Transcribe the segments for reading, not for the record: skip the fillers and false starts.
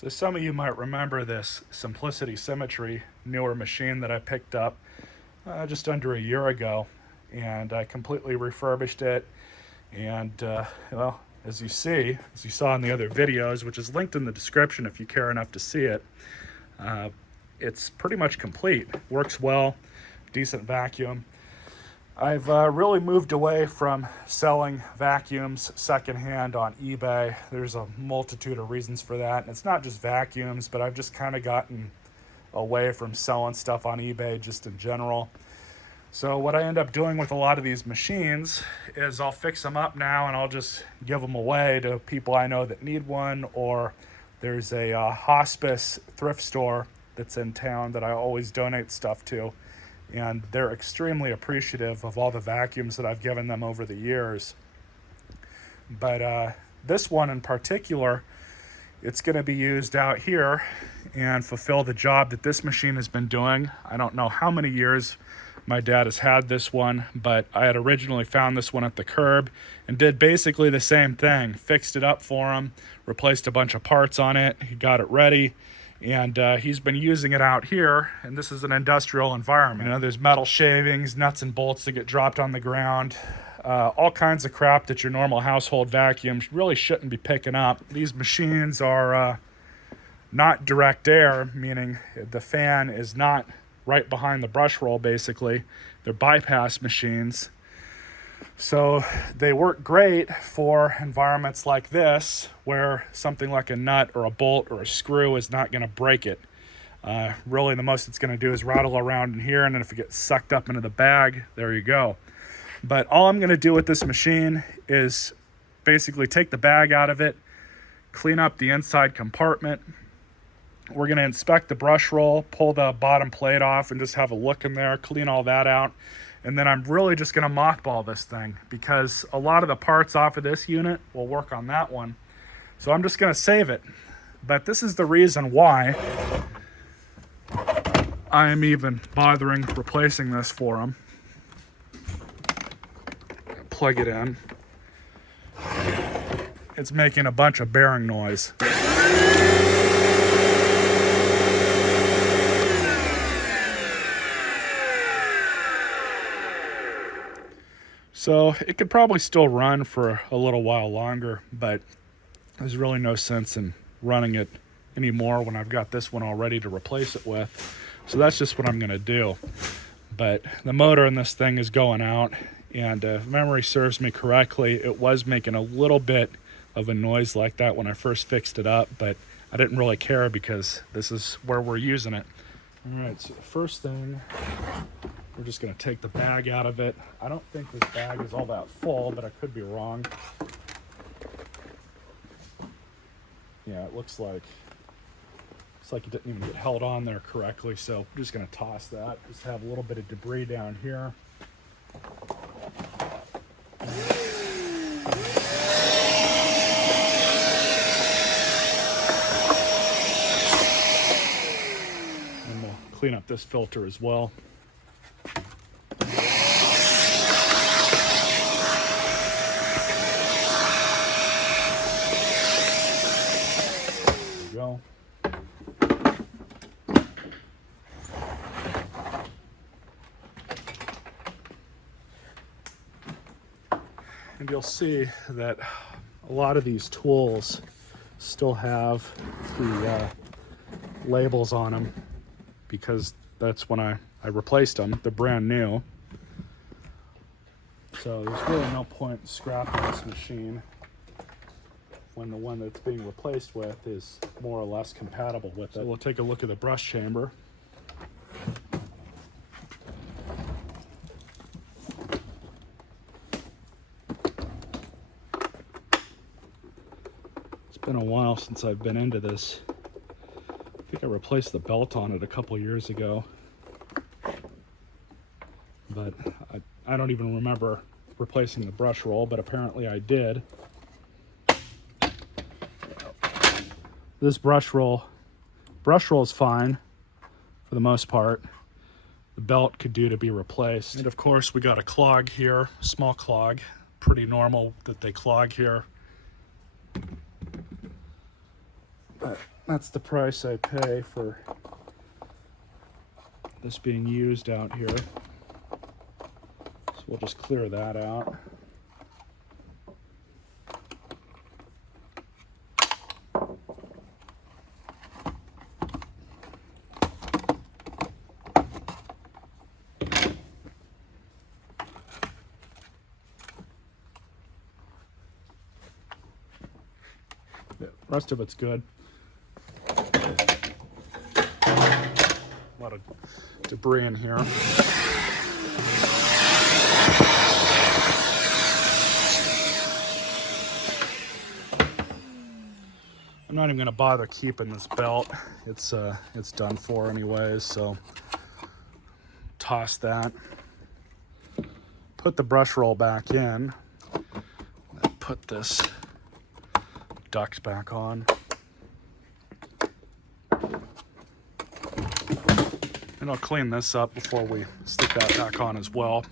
So some of you might remember this Simplicity Symmetry newer machine that I picked up just under a year ago, and I completely refurbished it. And well, as you saw in the other videos, which is linked in the description if you care enough to see it, it's pretty much complete. Works well, decent vacuum. I've really moved away from selling vacuums secondhand on eBay. There's a multitude of reasons for that. And it's not just vacuums, but I've just kind of gotten away from selling stuff on eBay just in general. So what I end up doing with a lot of these machines is I'll fix them up now and I'll just give them away to people I know that need one, or there's a hospice thrift store that's in town that I always donate stuff to. And they're extremely appreciative of all the vacuums that I've given them over the years. But this one in particular, it's going to be used out here and fulfill the job that this machine has been doing. I don't know how many years my dad has had this one, but I had originally found this one at the curb and did basically the same thing. Fixed it up for him, replaced a bunch of parts on it, he got it ready. And he's been using it out here, and this is an industrial environment. You know, there's metal shavings, nuts and bolts that get dropped on the ground, all kinds of crap that your normal household vacuum really shouldn't be picking up. These machines are not direct air, meaning the fan is not right behind the brush roll, basically. They're bypass machines. So they work great for environments like this, where something like a nut or a bolt or a screw is not going to break it. Really, the most it's going to do is rattle around in here, and then if it gets sucked up into the bag, there you go. But all I'm going to do with this machine is basically take the bag out of it, clean up the inside compartment. We're going to inspect the brush roll, pull the bottom plate off, and just have a look in there, clean all that out. And then I'm really just going to mothball this thing, because a lot of the parts off of this unit will work on that one. So I'm just going to save it. But this is the reason why I am even bothering replacing this for him. Plug it in. It's making a bunch of bearing noise. So it could probably still run for a little while longer, but there's really no sense in running it anymore when I've got this one all ready to replace it with. So that's just what I'm going to do. But the motor in this thing is going out, and if memory serves me correctly, it was making a little bit of a noise like that when I first fixed it up, but I didn't really care because this is where we're using it. All right, so the first thing, we're just going to take the bag out of it. I don't think this bag is all that full, but I could be wrong. Yeah, it looks like it didn't even get held on there correctly, so I'm just going to toss that. Just have a little bit of debris down here. And we'll clean up this filter as well. Go. And you'll see that a lot of these tools still have the labels on them, because that's when I replaced them. They're brand new. So there's really no point in scrapping this machine when the one that's being replaced with is more or less compatible with it. So we'll take a look at the brush chamber. It's been a while since I've been into this. I think I replaced the belt on it a couple years ago, but I don't even remember replacing the brush roll, but apparently I did. This brush roll is fine for the most part. The belt could do to be replaced. And of course we got a clog here, small clog. Pretty normal that they clog here. But that's the price I pay for this being used out here. So we'll just clear that out. The rest of it's good. A lot of debris in here. I'm not even going to bother keeping this belt. It's done for anyways, so toss that. Put the brush roll back in. Put this duct back on. And I'll clean this up before we stick that back on as well.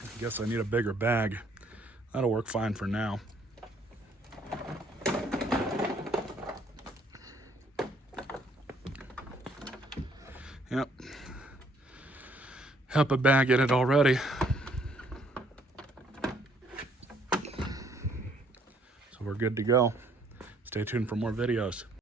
I guess I need a bigger bag. That'll work fine for now. Yep. Have a bag in it already. So we're good to go. Stay tuned for more videos.